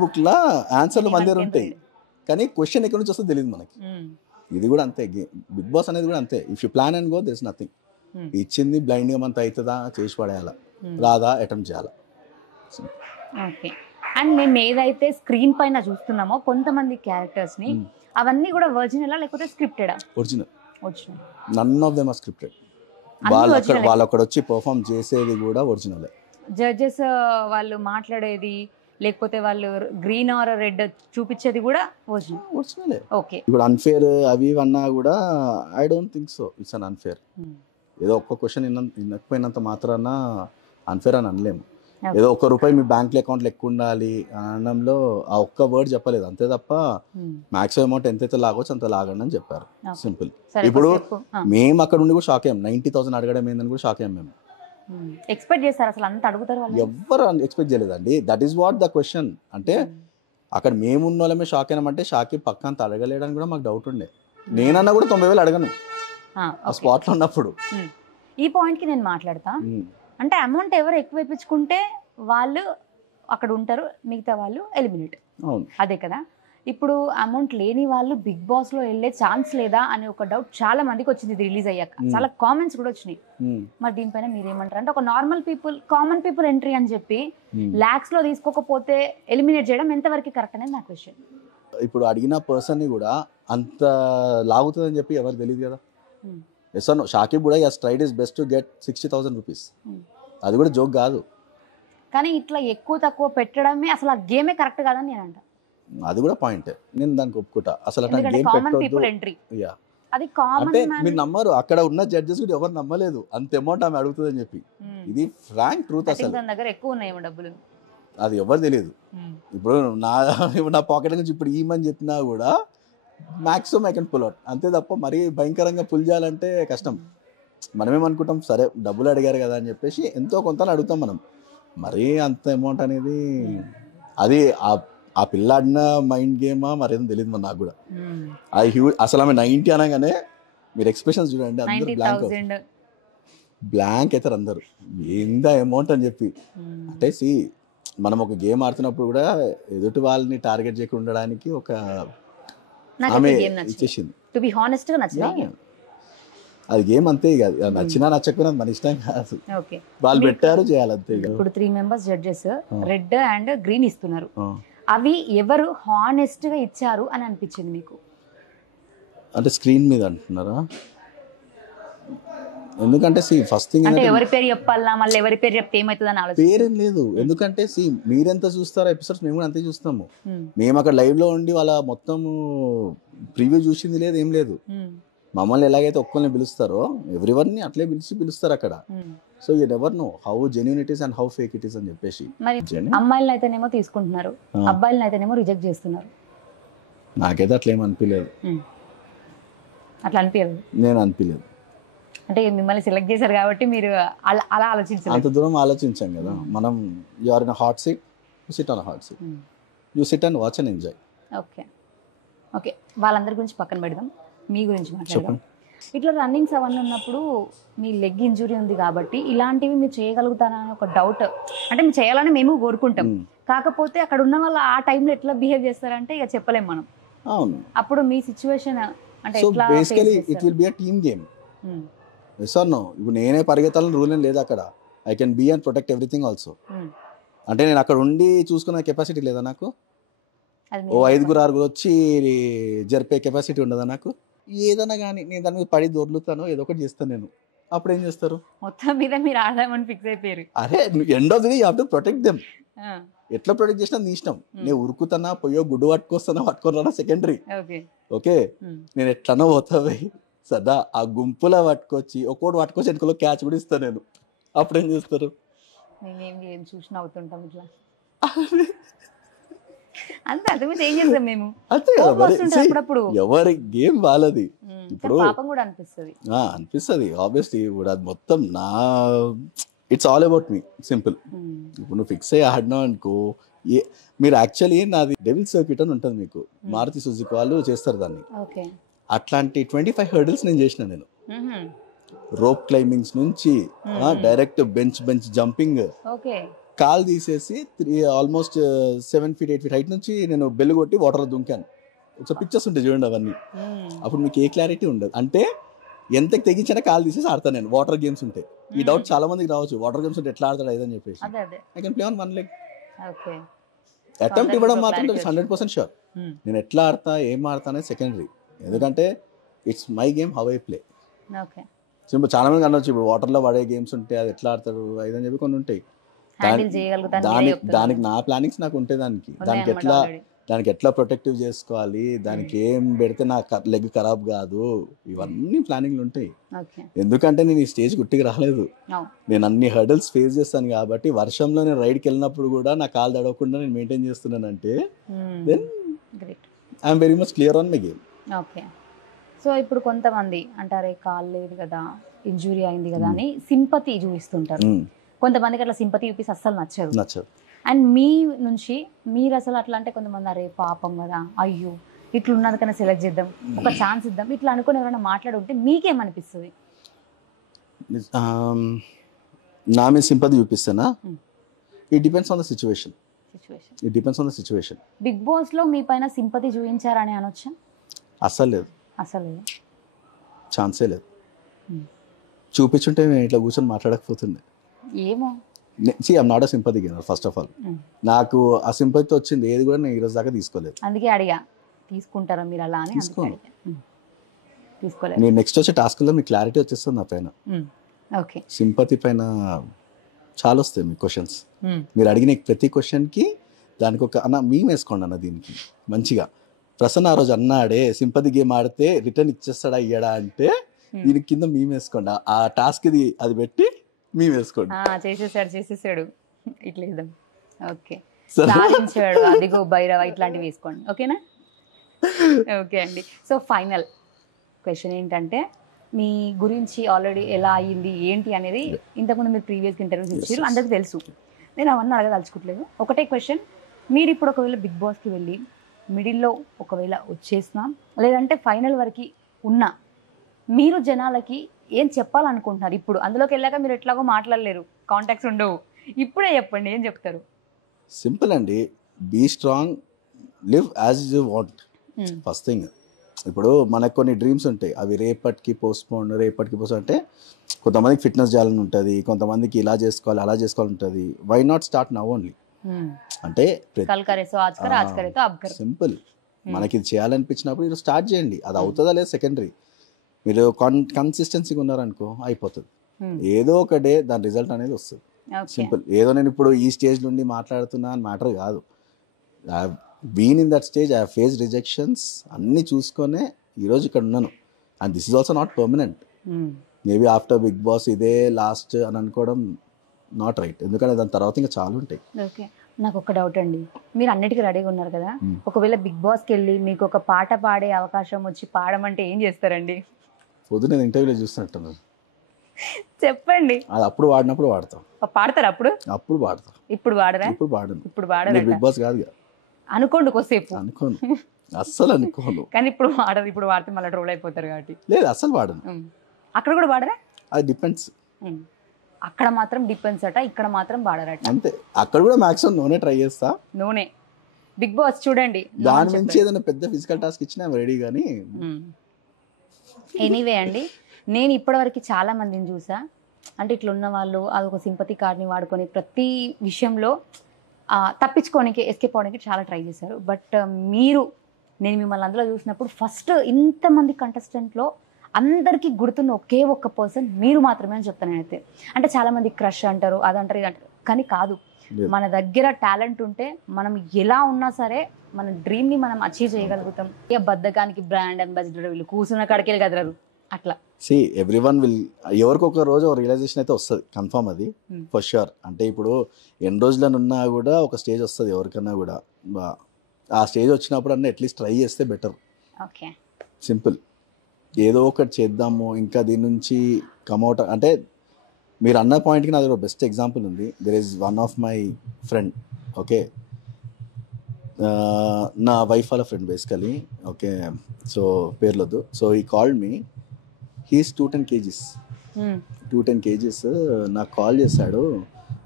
బుక్లా ఆన్సర్లు మన దగ్గర ఉంటాయి, కానీ క్వశ్చన్ ఎక్కడి నుంచి వస్తుందో తెలియదు మనకి. ఇది కూడా అంతే, బిగ్ బాస్ అనేది కూడా అంతే. If you plan and go there is nothing. ఇచ్చింది బ్లైండ్గా మనతో అవుతుందా, చేసి పడేయాలా, రాదా అటెంప్ట్ చేయాలా. ఓకే, అండ్ మేము ఏదైతే స్క్రీన్ పైన చూస్తున్నామో కొంతమంది క్యారెక్టర్స్ని, అవన్నీ కూడా ఒరిజినలా లేకపోతే స్క్రిప్టెడా? Original. None of them are scripted. వాళ్ళు అక్కడ వచ్చి పర్ఫామ్ చేసేది కూడా ఒరిజినలే. జడ్జెస్ వాళ్ళు మాట్లాడేది లేకపోతే వాళ్ళు గ్రీన్ ఆర్ రెడ్ చూపించేది కూడా ఒరిజినలే. ఓకే, ఇప్పుడు అన్ఫేర్ అవి అన్నా కూడా I don't think so it's an unfair. ఏదో ఒక్క క్వశ్చన్ వినకపోయినంత మాత్రాన అన్ఫేర్ అని అనలేము. ఏదో ₹1 మీ బ్యాంక్ అకౌంట్లో ఎక్కువ ఉండాలి అనడంలో ఆ ఒక్క వర్డ్ చెప్పలేదు, అంతే తప్ప మాక్సిమం అమౌంట్ ఎంతైతే లాగొచ్చు అంత లాగండి అని చెప్పారు. సింపుల్. ఇప్పుడు మేము అక్కడ ఉండి కూడా షాక్ అయ్యాం. 90,000 అడగడం ఏందని కూడా షాక్ అయ్యాం మేము. ఎక్స్పెక్ట్ చేస్తారు అసలు అంత అడుగుతారు? ఎవ్వరు ఎక్స్పెక్ట్ చేయలేదండి. That is what the question. అంటే అక్కడ మేము ఉన్న వాళ్ళమే షాక్ అయినామంటే షాక్ పక్క అంత అడగలేడని కూడా మాకు డౌట్ ఉండే. నేనన్నా కూడా 90,000 అడగను ఆ స్పాట్లో ఉన్నప్పుడు. ఈ పాయింట్కి నేను మాట్లాడతా. అంటే అమౌంట్ ఎవరు ఎక్కువ ఇప్పించుకుంటే వాళ్ళు అక్కడ ఉంటారు, మిగతా వాళ్ళు ఎలిమినేట్. అదే కదా. ఇప్పుడు అమౌంట్ లేని వాళ్ళు బిగ్ బాస్ లో వెళ్ళే ఛాన్స్ లేదా అనే ఒక డౌట్ చాలా మందికి వచ్చింది రిలీజ్ అయ్యాక. చాలా కామెంట్స్ కూడా వచ్చినాయి. మరి దీనిపైన మీరేమంటారు? అంటే ఒక normal people, common people entry అని చెప్పి లాక్స్ లో తీసుకోకపోతే ఎలిమినేట్ చేయడం ఎంతవరకు కరెక్ట్ అనేది నా క్వశ్చన్. ఇప్పుడు అడిగిన పర్సన్ ని కూడా అంత లాగుతుందని చెప్పి ఎవరు తెలియదు కదా. షాకిబ్ కూడా tried is best to get 60,000 rupees. అది కూడా జోక్ కాదు. కానీ ఇట్లా ఎక్కువ తక్కువ పెట్టడమే అసలు ఆ గేమే కరెక్ట్ కాదని నేను అంట. అది కూడా పాయింట్, నేను దానికి ఒప్పుకుంటా. అసలు అంటే మీరు నమ్మరు, అక్కడ ఉన్న జడ్జెస్ కూడా ఎవరు నమ్మలేదు అంత అమౌంట్ ఆమె అడుగుతుందని చెప్పి. ఇది ఫ్రాంక్ ట్రూత్. అసలు దగ్గర ఎక్కువ ఉన్నాయేమో డబ్బులు, అది ఎవరు తెలియదు. ఇప్పుడు నా పాకెట్ నుంచి ఇప్పుడు ఈమని చెప్పినా కూడా maximum I can pull out, అంతే తప్ప మరీ భయంకరంగా పుల్ చేయాలంటే కష్టం. మనమేమనుకుంటాం సరే డబ్బులు అడిగారు కదా అని చెప్పేసి ఎంతో కొంత అడుగుతాం మనం. మరీ అంత అమౌంట్ అనేది అది ఆ పిల్ల ఆడిన మైండ్ గేమా మరేదో తెలియదు మరి నాకు కూడా. అసలు ఆమె 90 అనగానే మీరు ఎక్స్ప్రెషన్స్ చూడండి, అందరూ బ్లాంక్. బ్లాంక్ అవుతారు అందరు, ఏందా అమౌంట్ అని చెప్పి. అంటే మనం ఒక గేమ్ ఆడుతున్నప్పుడు కూడా ఎదుటి వాళ్ళని టార్గెట్ చేయకుండా ఉండడానికి ఒక ఆమె ఇచ్చేసింది. టు బి హానెస్ట్ గా నచ్చింది. అది గేమ్ అంతే, ఇక నచ్చినా నచ్చకపోయినా మన ఇష్టం కాదు, ఓకే వాళ్ళు పెట్టారు చేయాలి అంతే. ఇప్పుడు 3 members judges red and green ఇస్తున్నారు, అవి ఎవరు హానెస్ట్ గా ఇచ్చారు అని అనిపించింది మీకు? అంటే స్క్రీన్ మీద అంటున్నారా? ఎందుకంటే ఫస్ట్ థింగ్ అంటే ఎవరి పేరు చెప్పాలా, మళ్ళీ ఎవరి పేరు చెప్తే ఏమవుతుంది అని ఆలోచన. పేరేం లేదు, ఎందుకంటే మీరెంత చూస్తారో ఎపిసోడ్స్ మేము కూడా అంతే చూస్తాము. మేము అక్కడ లైవ్ లో ఉండి వాళ్ళ మొత్తం ప్రివ్యూ చూసింది లేదు, ఏం లేదు. మమ్మల్ని ఎలాగైతే ఒక్కరిని పిలుస్తారో ఎవ్రీవన్ని అట్లే పిలుస్తారు అక్కడ. So you never know how genuine it is and how fake it is అని చెప్పేసి. మరి అమ్మాయిలను అయితేనేమో తీసుకుంటున్నారు, అబ్బాయిలను అయితేనేమో రిజెక్ట్ చేస్తున్నారు. నాకైతే అట్లా ఏం అనిపించలేదు. అట్లా అనిపించలేదు? నేను అనిపించలేదు. అంటే మిమ్మల్ని సెలెక్ట్ చేశారు కాబట్టి మీరు అలా ఆలోచించారు. అంత దూరం ఆలోచించాం కదా మనం. You are in a hot seat, you sit on a hot seat, you sit and watch and enjoy. Okay okay, వాళ్ళందరి గురించి పక్కన పెడదాం, మీ గురించి మాట్లాడదాం. ఇట్లా రన్నింగ్స్ అవన్నీ ఉన్నప్పుడు మీ లెగ్ ఇంజురీ ఉంది కాబట్టి ఇలాంటివి మీరు చేయగలుగుతారా అని ఒక డౌట్. అంటే మీరు చేయాలని మేము కోరుకుంటాం, కాకపోతే అక్కడ ఉన్న వాళ్ళు ఆ టైంలో ఎట్లా బిహేవ్ చేస్తారంటే ఇక చెప్పలేం మనం. అవును, అప్పుడు మీ సిచ్యువేషన్ అంటే so basically it will be a team game. Yes or no? ఇప్పుడు నేనే పరిగెత్తాలని రూల్ ఏం లేదు అక్కడ. I can be and protect everything also. అంటే నేను అక్కడ ఉండి చూసుకునే కెపాసిటీ లేదా నాకు? ఓ 5-6 వచ్చి జరిపే కెపాసిటీ ఉండదా నాకు? ఏదైనా కానీ నేను దాని మీద పడి దొర్లుతాను, ఏదో ఒకటి చేస్తాను నేను. అప్పుడు ఏం చేస్తారు? మొత్తం మీద మీరు ఆడదామని ఫిక్స్ అయిపోయారు. అరే end of the day you have to protect them. ఎట్లా ప్రొటెక్ట్ చేసినా నీ ఇష్టం. నేను ఉరుకుతానా, పోయో గుడ్డు పట్టుకొస్తానా, పట్టుకోరానా సెకండరీ. ఓకే, నేను ఎట్లనో పోతావే సదా ఆ గుంపులో పట్టుకొచ్చి ఒక్కోటి పట్టుకొచ్చి వెనుకలో క్యాచ్ కూడా ఇస్తాను నేను. అప్పుడు ఏం చేస్తారు? ఏం చూసి నవ్వుతుంటాం ఇట్లా అంతే. అంతకుమించి ఏం చేస్తాం మేము? అంతే అప్పుడప్పుడు ఎవరి గేమ్ వాళ్ళది. ఇప్పుడు పాపం కూడా అనిపిస్తుంది ఆబ్వియస్లీ. ఇప్పుడు అది మొత్తం నా it's all about me, simple. ఇప్పుడు నువ్వు ఫిక్స్ అయ్యి ఆడినావు అనుకో, మీరు యాక్చువల్లీ నాది డెవిల్ సర్క్యూట్ అని ఉంటుంది మీకు, మారుతి సుజుకి వాళ్ళు చేస్తారు దాన్ని. అట్లాంటి 25 హర్డిల్స్ నేను చేసిన. నేను రోప్ క్లైంబింగ్స్ నుంచి డైరెక్ట్ బెంచ్ జంపింగ్, కాల్ తీసేసి ఆల్మోస్ట్ 7 feet 8 feet హైట్ నుంచి నేను బెల్లు కొట్టి వాటర్లో దుంకాను. ఒకసారి పిక్చర్స్ ఉంటాయి చూడండి అవన్నీ. అప్పుడు మీకు ఏ క్లారిటీ ఉండదు. అంటే ఎంత తెగించినా కాల్ తీసేసి ఆడతాను నేను వాటర్ గేమ్స్ ఉంటే. ఈ డౌట్ చాలా మందికి రావచ్చు, వాటర్ గేమ్స్ ఉంటే ఎట్లా ఆడతాడు అదని చెప్పేసి. I can play on one leg. Attempt ఇవ్వడం మాత్రం 100% షూర్. నేను ఎట్లా ఆడతా ఏం ఆడతా అనేది సెకండరీ. ఎందుకంటే it's my game, how I play. Simple. చాలా మంది అనొచ్చు ఇప్పుడు వాటర్లో పడే గేమ్స్ ఉంటే అది ఎట్లా ఆడతారు అదని చెప్పి కొన్ని ఉంటాయి. దానికి నా ప్లానింగ్స్ నాకు ఉంటాయి. దానికి ఎట్లా ప్రొటెక్టివ్ చేసుకోవాలి, దానికి ఏం పెడితే నా లెగ్ ఖరాబ్ కాదు, ఇవన్నీ ప్లానింగ్లు ఉంటాయి. ఎందుకంటే నేను ఈ స్టేజ్ గుట్టికి రాలేదు. నేను అన్ని హర్డల్స్ ఫేస్ చేస్తాను కాబట్టి వర్షంలో నేను రైడ్కి వెళ్ళినప్పుడు కూడా నా కాలు తడవకుండా నేను మెయింటైన్ చేస్తున్నానంటే then I'm very much clear on my game. Okay, so ఇప్పుడు కొంతమంది అంటారే కాలు లేదు కదా, ఇంజురీ అయింది కదా అని సింపతి చూపిస్తుంటారు. కొంతమందికి అట్లా సింపతి చూపిస్తే అస్సలు నచ్చదు. అండ్ మీ నుంచి మీరు అసలు అట్లా అంటే కొంతమంది అరే పాపం కదా, అయ్యో ఇట్లున్నది కన్నా సెలెక్ట్ చేద్దాం, ఒక ఛాన్స్ ఇద్దాం, ఇట్లా అనుకుని ఎవరైనా మాట్లాడుంటే మీకేమనిపిస్తుంది? నా మీద సింపతి చూపిస్తానా? It depends on the situation. Big Boss లో మీ పైన సింపతి చూపించారని అనొచ్చా? అస్సలు లేదు, ఛాన్సే లేదు. చూపించుంటే నేను ఇట్లా కూర్చొని మాట్లాడకపోతుండే. ఏమో, I'm not a sympathy giver first of all. నాకు ఆ సింపతి వచ్చింది ఏది కూడా నేను ఈరోజు దాకా తీసుకోలేదు. అందుకే అడిగా తీసుకుంటారా మీరు అలా అని. తీసుకోలేదు. నేను నెక్స్ట్ వచ్చే టాస్క్లో మీకు క్లారిటీ వచ్చేస్తుంది నా పైన. ఓకే, సింపతి పైన చాలా వస్తాయి మీ క్వశ్చన్స్. మీరు అడిగిన ప్రతి క్వశ్చన్కి దానికి ఒక అన్న మేము వేసుకోండి అన్న, దీనికి మంచిగా ప్రసన్న ఆ రోజు అన్నాడే సింపతి గేమ్ ఆడితే రిటర్న్ ఇచ్చేస్తాడా ఇయ్యడా అంటే దీనికి కింద మేము వేసుకోండి, ఆ టాస్క్ ఇది అది పెట్టి మేము వేసుకోండి. చేసేసాడు ఇట్లా ఇద్దాం. ఓకే, సాధించాడు అదిగో భైరవ ఇట్లాంటివి వేసుకోండి. ఓకేనా? ఓకే అండి. సో ఫైనల్ క్వశ్చన్ ఏంటంటే మీ గురించి ఆల్రెడీ ఎలా అయ్యింది ఏంటి అనేది ఇంతకుముందు మీరు ప్రీవియస్ ఇంటర్వ్యూస్ ఇచ్చారు, అందరికి తెలుసు. నేను అవన్నీ అడగదలుచుకోవట్లేదు. ఒకటే క్వశ్చన్, మీరు ఇప్పుడు ఒకవేళ బిగ్ బాస్కి వెళ్ళి మిడిల్లో ఒకవేళ వచ్చేసినా లేదంటే ఫైనల్ వరకు ఉన్నా మీరు జనాలకి ఏం చెప్పాలనుకుంటున్నారు ఇప్పుడు? అందులోకి వెళ్ళాక మీరు ఎట్లాగో మాట్లాడలేరు, కాంటాక్ట్స్ ఉండవు, ఇప్పుడే చెప్పండి ఏం చెప్తారు? సింపుల్ అండి, be strong, live as you want. First thing, ఇప్పుడు మనకు కొన్ని డ్రీమ్స్ ఉంటాయి, అవి రేపటికి పోస్ట్పోన్ అంటే కొంతమందికి ఫిట్నెస్ చేయాలని ఉంటుంది, కొంతమందికి ఇలా చేసుకోవాలి అలా చేసుకోవాలి ఉంటుంది. Why not start now only? అంటే సింపుల్, మనకి ఇది చేయాలనిపించినప్పుడు మీరు స్టార్ట్ చేయండి. అది అవుతుందా లేదా సెకండరీ. మీరు కన్సిస్టెన్సీగా ఉన్నారనుకో అయిపోతుంది. ఏదో ఒక డే దాని రిజల్ట్ అనేది వస్తుంది. సింపుల్. ఏదో నేను ఇప్పుడు ఈ స్టేజ్ నుండి మాట్లాడుతున్నా అని మ్యాటర్ కాదు. I have been in that stage, I have face rejections అన్నీ చూసుకొనే ఈరోజు ఇక్కడ ఉన్నాను. And this is also not permanent. Maybe after Bigg Boss ఇదే లాస్ట్ అని అనుకోవడం నాట్ రైట్. ఎందుకంటే దాని తర్వాత ఇంకా చాలా ఉంటాయి. ఓకే, నాకు ఒక డౌట్ అండి, మీరు అన్నిటికీ రెడీగా ఉన్నారు కదా, ఒకవేళ బిగ్ బాస్కి వెళ్ళి మీకు ఒక పాట పాడే అవకాశం వచ్చి పాడమంటే ఏం చేస్తారండి? పొద్దు నేను ఇంటర్వ్యూలో చూస్తున్నట్టున్నాను. చెప్పండి. అది అప్పుడు వాడినప్పుడు వాడతాం. పాడతారు అప్పుడు? అప్పుడు పాడతాం. ఇప్పుడు వాడరా? ఇప్పుడు పాడను. ఇప్పుడు వాడరా? బిగ్ బాస్ కాదుగా. అనుకోండి కొద్దిసేపు. అనుకోను, అస్సలు అనుకోను. కానీ ఇప్పుడు వాడరు, ఇప్పుడు వాడితే మళ్ళీ ట్రోల్ అయిపోతారు కాబట్టి. లేదు, అస్సలు వాడను. అక్కడ కూడా వాడరా? అది డిపెండ్స్. అక్కడ మాత్రం డిపెండ్స్ అట, ఇక్కడ మాత్రం వాడరట. అంతే. అక్కడ కూడా మాక్సిమం నూనె ట్రై చేస్తా. నూనె. బిగ్ బాస్ చూడండి, దాని నుంచి ఏదైనా పెద్ద ఫిజికల్ టాస్క్ ఇచ్చినా రెడీ. కానీ ఎనీవే అండి, నేను ఇప్పటివరకు చాలా మందిని చూసా, అంటే ఇట్లా ఉన్న వాళ్ళు అదొక సింపతి కార్డ్ని వాడుకొని ప్రతి విషయంలో తప్పించుకోనికి, ఎస్కేప్ అవడానికి చాలా ట్రై చేశారు. బట్ నేను మిమ్మల్ని అందులో చూసినప్పుడు ఫస్ట్ ఇంతమంది కంటెస్టెంట్లో అందరికీ గుర్తున్న ఒకే ఒక్క పర్సన్ మీరు మాత్రమే అని చెప్తాను నేనైతే. అంటే చాలామంది క్రష్ అంటారు, అదంటారు, ఇది అంటారు, కానీ కాదు. మన దగ్గర టాలెంట్ ఉంటే మనం ఎలా ఉన్నా సరే మన డ్రీమ్ని మనం అచీవ్ చేయగలుగుతాం. ఇక బద్ధకానికి బ్రాండ్ అంబాసిడర్, వీళ్ళు కూర్చున్న కాడికి కదలరు అట్లా. సి ఎవ్రీవన్ విల్, ఎవరికొక రోజు ఒక రియలైజేషన్ అయితే వస్తుంది, కన్ఫర్మ్, అది ఫర్ ష్యూర్. అంటే ఇప్పుడు ఎన్ని రోజులను ఉన్నా కూడా ఒక స్టేజ్ వస్తుంది ఎవరికన్నా కూడా. ఆ స్టేజ్ వచ్చినప్పుడు అన్న అట్లీస్ట్ ట్రై చేస్తే బెటర్. Okay, simple. ఏదో ఒకటి చేద్దాము, ఇంకా దీని నుంచి కమ్అవుట్. అంటే మీరు అన్న పాయింట్కి నాది ఒక బెస్ట్ ఎగ్జాంపుల్ ఉంది. There is one of my friend, okay, నా వైఫ్ వాళ్ళ ఫ్రెండ్ బేసికలీ, ఓకే, సో పేర్లొద్దు. So he called me, he's 210 kgs. 210 kgs. నాకు కాల్ చేశాడు,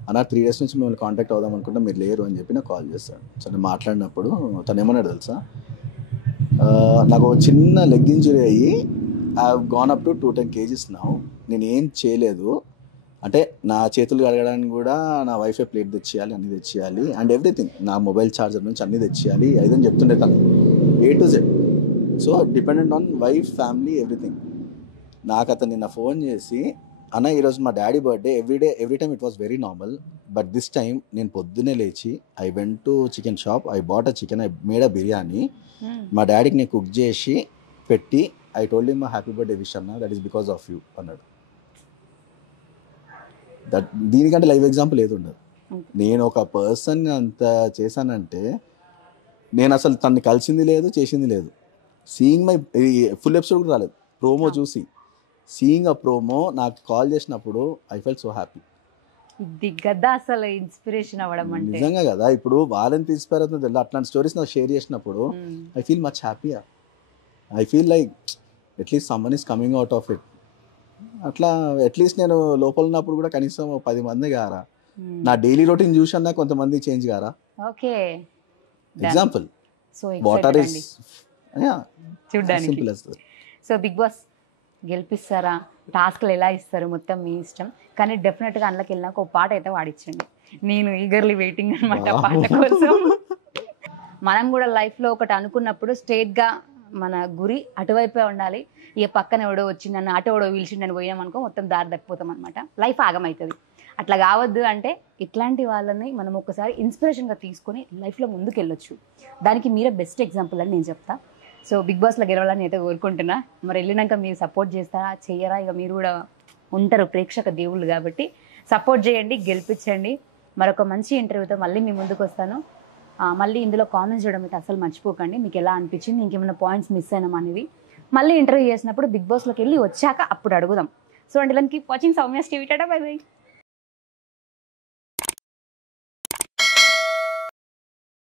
అన్న 3 days నుంచి మిమ్మల్ని కాంటాక్ట్ అవుదాం అనుకుంటా, మీరు లేరు అని చెప్పి నాకు కాల్ చేశాడు. సో నేను మాట్లాడినప్పుడు తను ఏమన్నాడు తెలుసా, నాకు ఒక చిన్న లెగ్ ఇంజరీ అయ్యి I have gone up to 210 kgs now. నేను ఏం చేయలేదు, అంటే నా చేతులు కడగడానికి కూడా నా వైఫై ప్లేట్ తెచ్చేయాలి, అన్నీ తెచ్చేయాలి, అండ్ ఎవ్రీథింగ్, నా మొబైల్ ఛార్జర్ నుంచి అన్నీ తెచ్చేయాలి, అదని చెప్తుండే తను, A to Z. So dependent on wife, family, everything. నాకు అతను నిన్న ఫోన్ చేసి, అన్న ఈరోజు మా daddy birthday, every time it was very normal, but this time నేను పొద్దున్నే లేచి I went to chicken shop, I bought a chicken, I made a biryani, మా డాడీకి నేను కుక్ చేసి పెట్టి, I told him happy birthday wish అన్న, that is because of you అన్నాడు. దీనికంటే లైవ్ ఎగ్జాంపుల్ ఏది ఉండదు. నేను ఒక పర్సన్ అంత చేశానంటే, నేను అసలు తనని కలిసింది లేదు, చేసింది లేదు. సీయింగ్ మై ఫుల్ ఎపిసోడ్ కూడా రాలేదు, ప్రోమో చూసి, సీయింగ్ అ ప్రోమో నాకు కాల్ చేసినప్పుడు ఐ ఫెల్ట్ సో హ్యాపీ. ఇది కదా అసలు ఇన్స్పిరేషన్ అవ్వడం అంటే. నిజంగా కదా, ఇప్పుడు వాళ్ళని ఇన్స్పైర్ అవుతుంది తెలియదు, అట్లాంటి స్టోరీస్ నాకు షేర్ చేసినప్పుడు I feel much happier. I feel like at least someone is coming out of it. అట్లా అట్లీస్ట్ నేను లోపల ఉన్నప్పుడు కూడా కనీసం 10 మంది గారా, నా డైలీ రొటీన్ చూసన్నా కొంతమంది చేంజ్ గారా. Okay, example. So water is చూడడానికి. Simple as that. So Big Boss గెలిపిస్తారా, టాస్క్లు ఎలా ఇస్తారు మొత్తం మీ ఇష్టం, కానీ డెఫినెట్గా అందులోకి వెళ్ళినాక ఒక పాట అయితే వాడిచ్చండి. నేను ఈగర్లీ వెయిటింగ్ అనమాట పాట కోసం. మనం కూడా లైఫ్లో ఒకటి అనుకున్నప్పుడు స్ట్రేట్గా మన గురి అటువైపే ఉండాలి. ఇక పక్కన ఎవడో వచ్చి నన్ను ఆటో ఎవడో పిలిచిండని పోయినామనుకో మొత్తం దారి తప్పిపోతాం అనమాట, లైఫ్ ఆగమవుతుంది. అట్లా కావద్దు అంటే ఇట్లాంటి వాళ్ళని మనం ఒకసారి ఇన్స్పిరేషన్గా తీసుకొని లైఫ్లో ముందుకు వెళ్ళొచ్చు. దానికి మీరే బెస్ట్ ఎగ్జాంపుల్ అని నేను చెప్తా. సో బిగ్ బాస్లో గెలవాలని అయితే కోరుకుంటున్నా. మరి వెళ్ళినాక మీరు సపోర్ట్ చేస్తారా, చెయ్యరా? ఇక మీరు కూడా ఉంటారు ప్రేక్షక దేవుళ్ళు కాబట్టి సపోర్ట్ చేయండి, గెలిపించండి. మరొక మంచి ఇంటర్వ్యూతో మళ్ళీ మీ ముందుకు వస్తాను. మళ్ళీ ఇందులో కామెంట్స్ చేయడం అయితే అసలు మర్చిపోకండి. మీకు ఎలా అనిపించింది, ఇంకేమైనా పాయింట్స్ మిస్ అయినాం అనేవి మళ్ళీ ఇంటర్వ్యూ చేసినప్పుడు బిగ్ బాస్లోకి వెళ్ళి వచ్చాక అప్పుడు అడుగుదాం. So and keep watching Soumya's TV. Tata, by by.